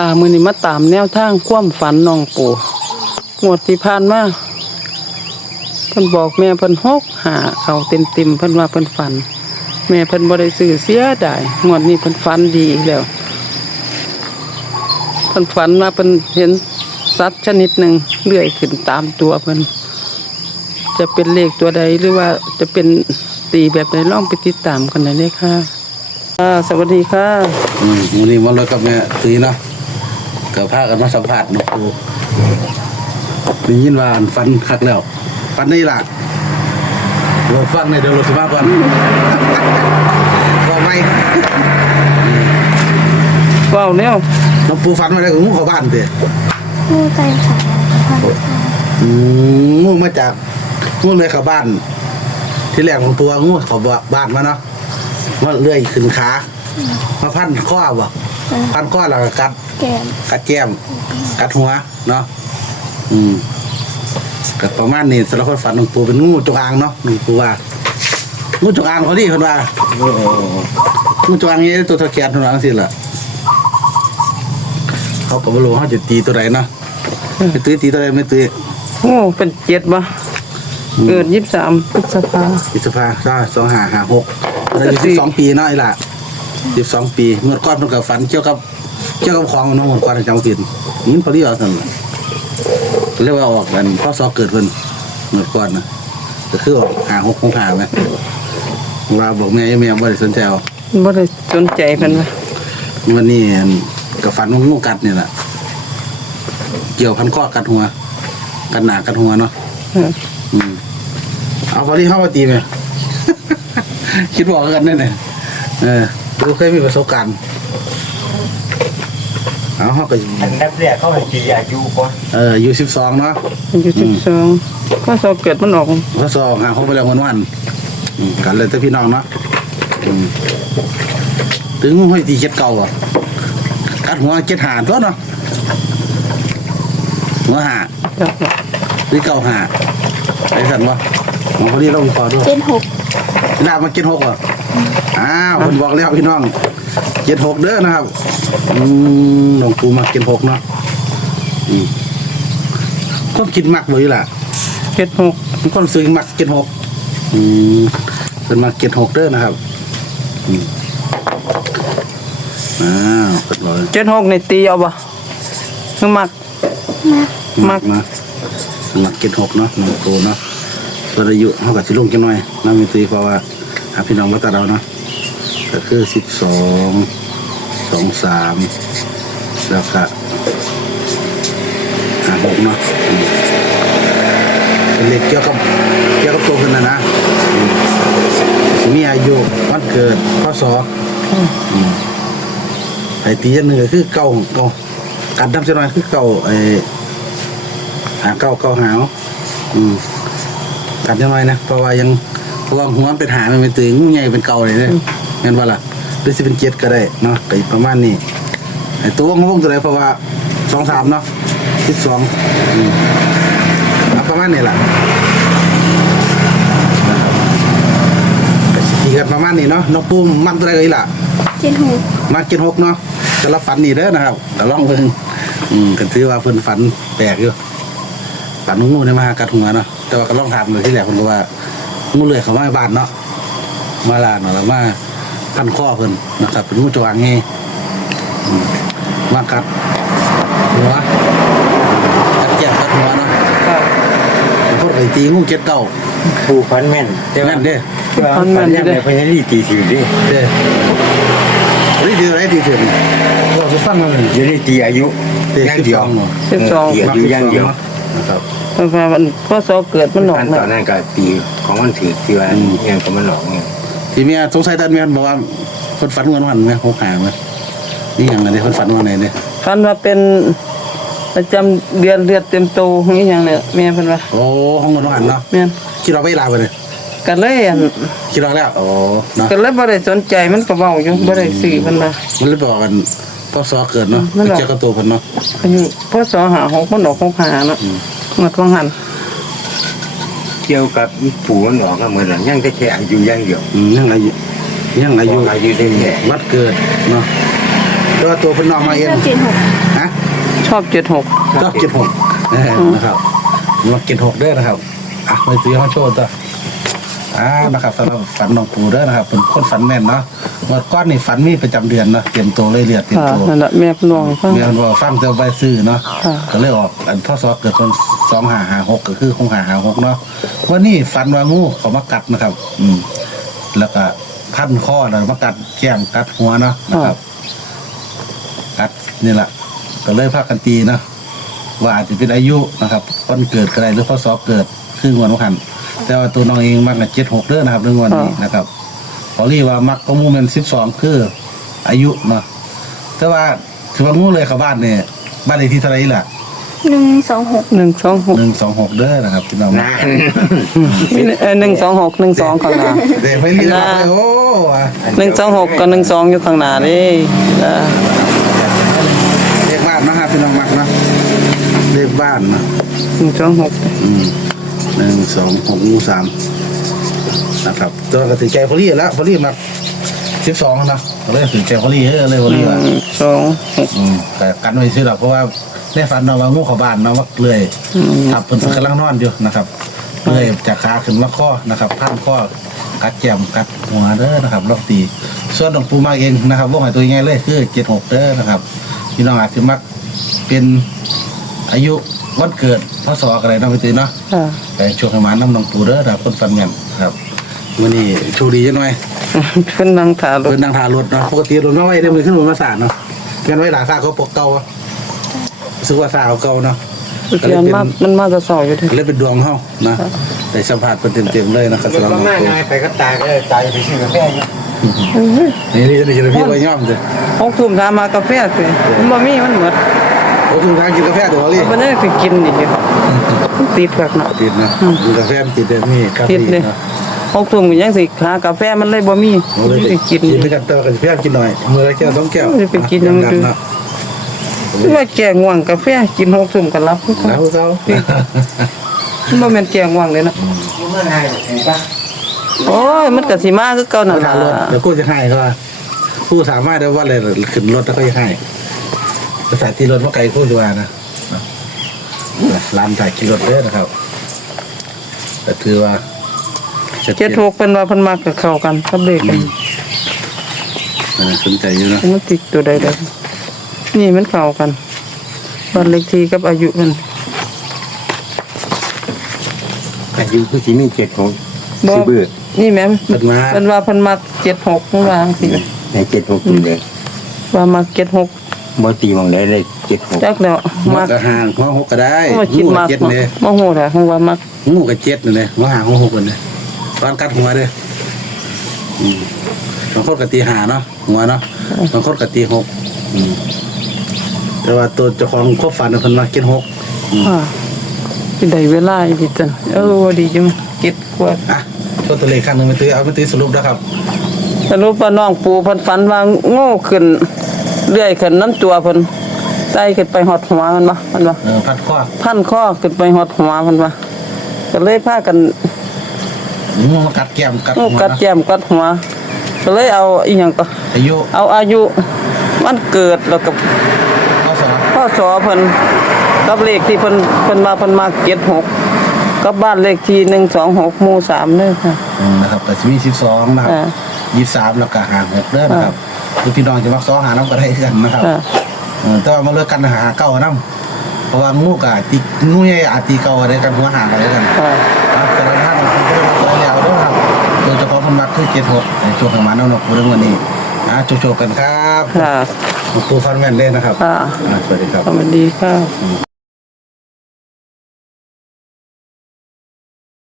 ค่ะมือนี้มาตามแนวทางความฝันน้องปู่งวดที่ผ่านมาเพิ่นบอกแม่เพิ่นหกหาเขาเต็มเต็มเพิ่นว่าเพิ่นฝัน แม่เพิ่นบ่ได้ซื้อเสียดายงวดนี้เพิ่นฝันดีอีกแล้วเพิ่นฝันว่าเพิ่นเห็นสัตว์ชนิดหนึ่งเลื่อยขึ้นตามตัวเพิ่นจะเป็นเลขตัวใดหรือว่าจะเป็นตีแบบใดลองไปติดตามกันได้เลยค่ะอ่าสวัสดีค่ะ อืมวันนี้มาเลยกับแม่ตีเนาะ กิดพากันมาสัมผัสเนาะครูได้ยินว่าอันฟันคักแล้วฟันนี่ล่ะเราฟังในอยเดี๋ยวเราสมาก่อนก็ไม่ว้าวเนี่ยน้องปูฟันมาได้กับงูเข้าบ้านเถอะงูใจขาดพันอืมงูมาจากงูเลยเข้าบ้าน ที่แรกของตัวงูเข้าบ้านมาเนาะว่าเลื่อยขึ้นขามาพันข้อบ่ พันข้อแล้วก็กัด แก้มกัดแก้ม กัดหัว เนาะอืมกัประมาณนี้สารพัดฝันหลวงปู่เป็นงูจงอางเนาะหลวงปู่ว่างูจงอางเขาดีคนว่างูจงอางนี่ตัวเทาแกนคนว่าสิล่ะเขาก็ไม่รู้เขาจะตีตัวไหนเนาะไม่ตีตีตัวไหนไม่ตีโอ้เป็นเจ็ดวะเกิดยี่สิบสามพฤษภาอิสภาได้สองหาหาหกอายุสิบสองปีเนาะไอ้ล่ะ สิบสองปีเมื่อก่อนมันกับฝันเกี่ยวกับเกี่ยวกับของเน้องเมื่อก่อนจำผิดนี่พอดีเอาสั่นล่ะเรียกว่าออกกันพ่อซอเกิดเพิ่นเมื่อก่อนนะก็คือออกหาหกของหาไหมว่าบอกแม่แม่บ่ได้สนใจเอาบ่ได้สนใจเพิ่นวะวันนี้กับฟันของงูกัดนี่แหละเกี่ยวพันข้อกัดหัวกัดหนากัดหัวเนาะเอออืมเอาพอดีเข้ามาตีไหม คิดบอกกันแน่เนี่ยเออ ดูเคยมีประสบการณ์เอาเขาก็อันดับแรกเขาให้กี่อายุก่อนเอออยู่สิบสองเนาะอายุสิบสองก็สอบเกิดมันออกพอสองหาเขาไปแล้ววันวันๆอืมกันเลยแต่พี่น้องเนาะอืมถึงห้อยตีเจ็ดเก่าอะกัดหัวเจ็ดหาตัวเนาะหัวหาจ้ะหรือเก่าหาไอ้สันวะหมอคนนี้เราวิเคราะห์ด้วยเป็นหกลาบมาเจ็ดหกอะ อ้าวคนบอกแล้วพี่น้องเจ็ดหกเด้อนะครับอืมหลวงปู่มาเจ็ดหกเนาะอืมคนคิดมักบ่อยู่ล่ะเจ็ดหกคนซื้อมักเจ็ดหกอืมเป็นมาเจ็ดหกเด้อนะครับอืมอ้าวเปิดเลยเจ็ดหกในตีเอาบ่คือมัก มักมามักเจ็ดหกเนาะน้องโตเนาะเปิดอายุเท่ากับสิลุงกันหน่อยน้ำมีตีเพราะว่า หาพี่น้องมาตัดเราเนาะก็คือสิบสองสองสามแล้วก็หาหกเนาะเป็นเลขเกี่ยวกับเกี่ยวกับตัวขึ้นนะนะมีอายุวันเกิดพศอืมไอ้ตีอันหนึ่งก็คือเก่าเก่าการทำเสียหน่อยคือเก่าไอ้หาเก่าเก่าหาวอืมการจะหน่อยนะเพราะว่ายัง เพราะว่าหัวมันเป็นหามันเป็นตืองูใหญ่เป็นเก่าเลยเนี่ยเห็นว่าล่ะหรือสิเป็นเจ็ดก็ได้เนาะก็อีกประมาณนี้ไอ้ตัวของพวกตัวไหนเพราะว่าสองสามเนาะสิบสองอืมเอาประมาณนี้แหละก็สิตีกันประมาณนี้เนาะน้องปุ้มมักตัวใดก็อีหล่ะเจ็ดหกมักกินหกเนาะแต่ละฝันนี่เด้อนะครับก็ลองเพิ่งอืมกันถือว่าเพิ่นฝันแปลกอยู่ฝันงูเนี่ยมากัดหัวเนาะแต่ว่าก็ลองถามเลยที่แรกเพิ่นก็ว่า งูเลื้อยเข้ามาในบ้านเนาะมาลานเนาะแล้วมาพันข้อเพิ่นนะครับ เป็นงูจงอางไงอืมมากัดหัวกัดแก้มกัดหัวเนาะค่ะพวกไอ้ตีงูเจ็ดเก้าผู้ฟันแม่นแต่ว่าแม่นเด้ว่าฟันยังไงพญาลีตีถือดิเด้นี่ดีอะไรดีถึงบอกจะฟังมาเลยเดี๋ยวนี้ตีอายุเด็กย่างสิบเดียสวองเนาะสิบสองตีอายุอย่างเดียวนะครับ เพราะว่ามันก็สอบเกิดมันออกอันนะตอนนั้นก็ตีของมันถือที่ว่ายังก็มันหลอกเนี่ยทีเมียสงสัยตอนเมียบอกว่าคนฝันวันวันไหมเขาหาไหมนี่อย่างไรคนฝันวันไหนเนี่ยฝันว่าเป็นประจำเดือนเลือดเต็มโตนี่อย่างเนี่ยแม่เพิ่นว่าโอ้ห้องวันวันเนาะแม่นคิดเราไปลาไปเลยก็เลยอันคิดเราแล้วโอ้เนาะก็เลยบ่ได้สนใจมันก็เว้าอยู่บ่ได้ซื้อเพิ่นว่ามันเลยบอกกันพ่อซอเกิดเนาะมันหรอเจ้ากับตัวเพิ่นเนาะอายุพศหาหกมันออกหกหาเนาะ หมดของหันเกี่ยวกับปู่มันหลอกก็เหมือนกันยังแต่แค่อายุอย่างเดียวอืมยังอายุยังอายุอายุได้แค่วัดเกิดเนาะก็ว่าตัวเพิ่นน้องมาเองเจ็ดหกฮะชอบเจ็ดหกชอบเจ็ดหกเออนะครับมาเจ็ดหกเด้อนะครับอะไปซื้อห้องโชว์ตัวอ่านะครับสำหรับฝันน้องปูเด้อนะครับ เป็นคนฝันแม่นเนาะเมื่อก้อนนี่ฝันมีประจำเดือนเนาะเตรียมตัวเลยเรียดเตรียมค่ะตัวนั่นแหละแม่เพนน้องฟังเมียมันบอกฟังจะไปซื้อเนาะค่ะก็เลยออกอันพ่อซอเกิดวัน สองหาหาหกก็คือคงหาหาหกเนาะวันนี้ฝันว่างูเขามากัดนะครับ อืมแล้วก็พันข้อแล้วมากัดแก้มกัดหัวเนาะนะครับ กัดนี่แหละก็เลยพากันตีเนาะว่าอาจจะเป็นอายุนะครับวันเกิดก็ได้หรือพ่อซอเกิดครึ่งวันวันแต่ว่าตัวน้องเองมักเจ็ดหกเด้อนะครับเรื่องวันนี้นะครับขอรีว่ามักก็มูเมนสิบสองคือ อายุเนาะแต่ว่าถือว่างูเลยเข้าบ้านเนี่ยบ้านเลขที่เท่าไหรล่ะ หนึ่งสองหกหนึ่งสองหกหนึ่งสองหกเด้อนะครับพี่น้องนานเออหนึ่งสองหกหนึ่งสองข้างหน้าเดี๋ยวไปเรียนไปโอ้ว่ะหนึ่งสองหกกับหนึ่งสองอยู่ข้างหน้าเด้จ้ะเลขบ้านนะครับพี่น้องมักเนาะเลขบ้านเนาะหนึ่งสองหกอืมหนึ่งสองหกงูสามนะครับตัวก็ถือใจพอลี่แล้วพอลี่มาสิบสองเนาะก็เลยถือใจพอลี่เออเลยพอลี่ว่าหนึ่งสองหกอืมแต่กันไม่ซื้อหรอกเพราะว่า ในฝันเนาะว่างูเข้าบ้านเนาะว่าเลยทับเพิ่นกำลังนอนอยู่นะครับเลยจากขาขึ้นมาข้อนะครับพันข้อกัดแจมกัดหัวเด้อนะครับล็อกตี ส่วนหลวงปู่มาเองนะครับว่าหมายตัวง่ายเลยคือเจ็ดหกเด้อนะครับพี่น้องอาจจะมักเป็นอายุวันเกิดพศอะไรน้องไปตีเนาะค่ะแต่ช่วงประมาณน้ำหลวงปู่เด้อนะครับคนฟันเงินครับวันนี้โชคดีจังหน่อยเพิ่นนั่งถารถเป็นนางทารถเนาะปกติรถมาไว้ได้มือขึ้นบนมาสารเนาะเงินไว้หลาซาเขาปกเก่าอะรู้ สึกว่าซาเขาเก่าเนาะก็เรีเลยยนเป็นมามันมาจะสอบอยู่เด้ก็เลยเป็นดวงเฮานะได้สัมผัสเป็นเต็มๆเลยนะครับมันสำหรับหลก็วงมาปู่ง่ายไปก็ตายก็ตายไปชื่อกาแฟอยู่นี่นี่จะได้พี่ไว้ย่อมเลยหกทุ่มถามมากาแฟสิมันบ่มีมันหมดโอ้ถึงทางกินกาแฟเดี๋ยวรีมันได้สิกินอีกอยู่มันติดแบบเนาะติดนะกินกาแฟมันติดเดี๋ยวมีกาแฟติดเลยเนาะหกทุ่มก็ยังสิหากาแฟมันเลยบ่มีโอ้เลยสิกินกินด้วยกันเตอกันเพียงกินหน่อยมือละแก้วต้องแก้วไม่ได้ไปกินยังไงดังๆ เนาะคือว่าแกง่วงกาแฟกินหกทุ่มก็รับคือเขาแล้วเขามันบ่แม่นแกง่วงเลยเนาะเมื่อไงเห็นปะโอ้ยมันก็สิมาคือเก่านั่นทาล่ะงรถเดี๋ยวกูจะให้เขาว่าผู้สามารถได้ว่าอะไรขึ้นรถแล้วก็จะให้ภาษาที่รถว่าไกลกูจะว่านะร้านถ่ายขี่รถเด้อนะครับแต่ถือว่าเจ็ดหกเป็นว่าเพิ่นมักกับเข้ากันกับเลขกันเออสนใจอยู่นะมันติดตัวใดได้ นี่มันเข้ากันบ้านเลขที่กับอายุมันอายุคือสีมีเจ็ดของบ่ซีเบือนี่แม่มเปิดมาเพิ่นว่าเพิ่นมักเจ็ดหกมันว่าจังซี่ในเจ็ดหกอยู่เลยว่ามักเจ็ดหกบ่ตีมองได้เลยเจ็ดหกจักแล้วมัมักกกระหางหัวหกก็ได้ว่าคิดงูมักับกเจ็ดเลยบ่ฮู้แหละฮู้ว่ามักงูกับเจ็ดนี่เลยหัวหางหัวหกกันเลยตอนกัดหัวเด้ออืมบางคนกตีหาเนาะหัวเนาะบางคนกตีหกอืม แต่ว่าตัวเจ้าของครบฝันน่ะเพิ่นมากินหกอ่าสิได้เวลาอีกจังเออว่าดีจังเก็ดกว่า อะก็ตัวเลขขั้นหนึ่งไปตื้อเอาไปตื้อสรุปนะครับสรุปว่าน้องปูเพิ่นฝันว่าโง่ขึ้นเรื่อยขึ้นน้ำตัวเพิ่นไต่ขึ้นไปหอดหัวมันบ่มันบ่ เออพัดข้อพันข้อขึ้นไปหอดหัวมันบ่ก็เลยพากันงูมากัดแก้มกัดโง่หัวกัดนะแก้มกัดหัว ก็เลยเอาอีหยังก็อายุเอาอายุวันเกิดแล้วก็ข้อสอบพ่อ สอเพิ่นกับเลขที่เพิ่นเพิ่นมาเพิ่นมา76กับบ้านเลขที่126หมู่3เด้อค่ะ อืมนะครับแต่มีสิบสองนะครับอ่ายี่สิบสามแล้วก็หาหกเด้อนะครับคือพี่น้องจะมักซ้อหาน้ำก็ได้เพื่อนนะครับค่ะ เออแต่ว่ามาเลิกกันหาเก้าน้ำเพราะว่างูกะตีงูใหญ่อาจตีเก้าอะไรกันหัวหางอะไรกัน ค่ะ ครับแต่ละท่านคุณก็ได้มาตัวแล้วเด้วยครับโดยเฉพาะคนมักคือเจ็ดหกในช่วงของมันเอาหนกเรื่องวันนี้ อะโชว์ๆกันครับค่ะ ครูฟันแม่นเล่นนะครับค่ะอะสวัสดีครับ สวัสดีค่ะ